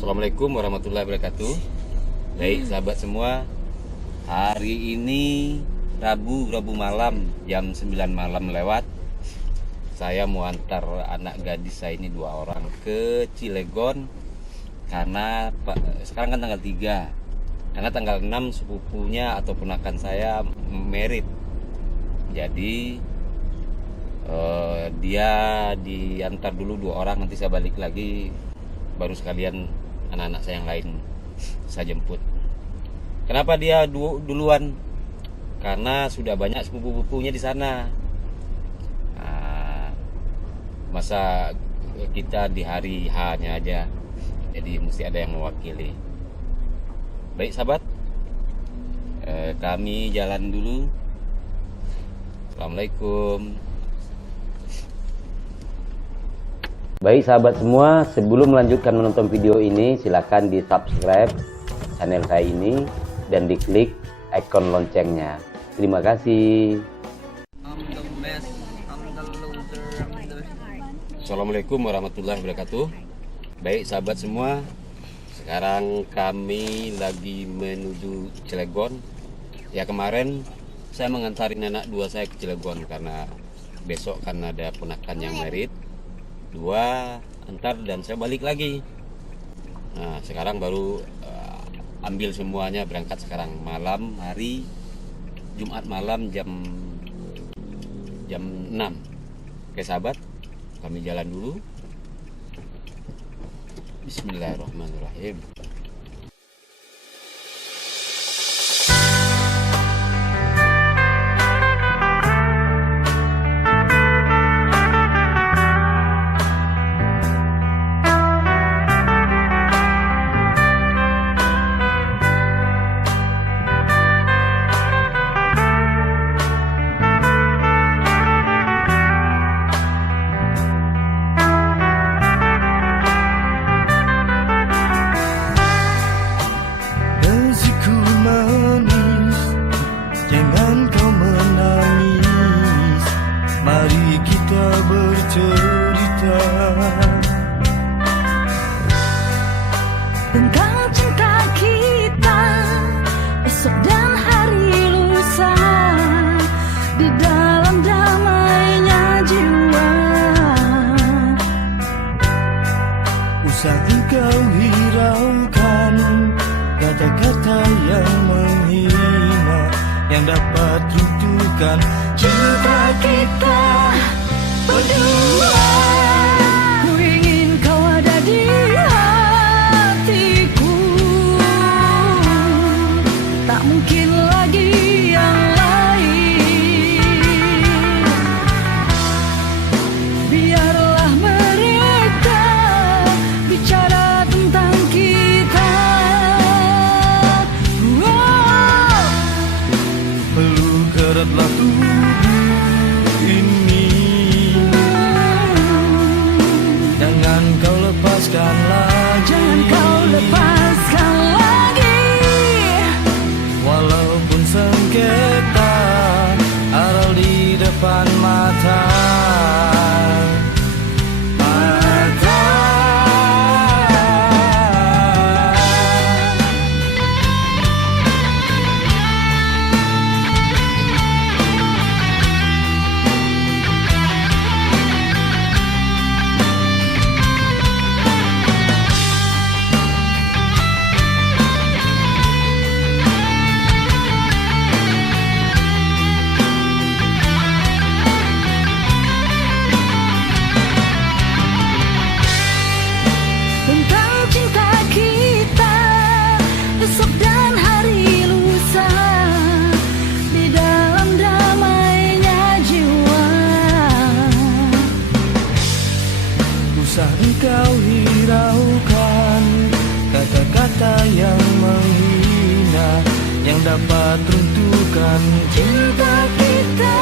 Assalamualaikum warahmatullahi wabarakatuh. Baik sahabat semua, hari ini Rabu malam jam 9 malam lewat. Saya mau antar anak gadis saya ini 2 orang ke Cilegon. Karena sekarang kan tanggal 3, karena tanggal 6 sepupunya atau ponakan saya merit. Jadi dia diantar dulu 2 orang, nanti saya balik lagi, baru sekalian anak-anak saya yang lain saya jemput. Kenapa dia duluan? Karena sudah banyak sepupu-sepupunya di sana. Masa kita di hari H-nya aja, jadi mesti ada yang mewakili. Baik sahabat, kami jalan dulu. Assalamualaikum. Baik sahabat semua, sebelum melanjutkan menonton video ini, silakan di subscribe channel saya ini dan diklik ikon loncengnya. Terima kasih. Assalamualaikum warahmatullahi wabarakatuh. Baik sahabat semua, sekarang kami lagi menuju Cilegon. Ya, kemarin saya mengantarin anak 2 saya ke Cilegon karena besok kan ada ponakan yang merit. 2 antar dan saya balik lagi. Nah, sekarang baru ambil semuanya, berangkat sekarang malam hari Jumat malam jam 6. Oke sahabat, kami jalan dulu. Bismillahirrahmanirrahim. Tentang cinta kita, esok dan hari lusa, di dalam damainya jiwa. Usah engkau hiraukan kata-kata yang menghina, yang dapat runtuhkan Cinta kita berdua. Ku ingin kau ada di hatiku, tak mungkin lagi yang lain. Biarlah mereka bicara tentang kita. peluk eratlah tubuh ini, jangan kau lepaskan lagi, Jangan kau lepaskan lagi. walaupun sengketa aral di depan mata. Tentang cinta kita, esok dan hari lusa, di dalam damainya jiwa. Usah engkau hiraukan kata-kata yang menghina, yang dapat runtuhkan Cinta kita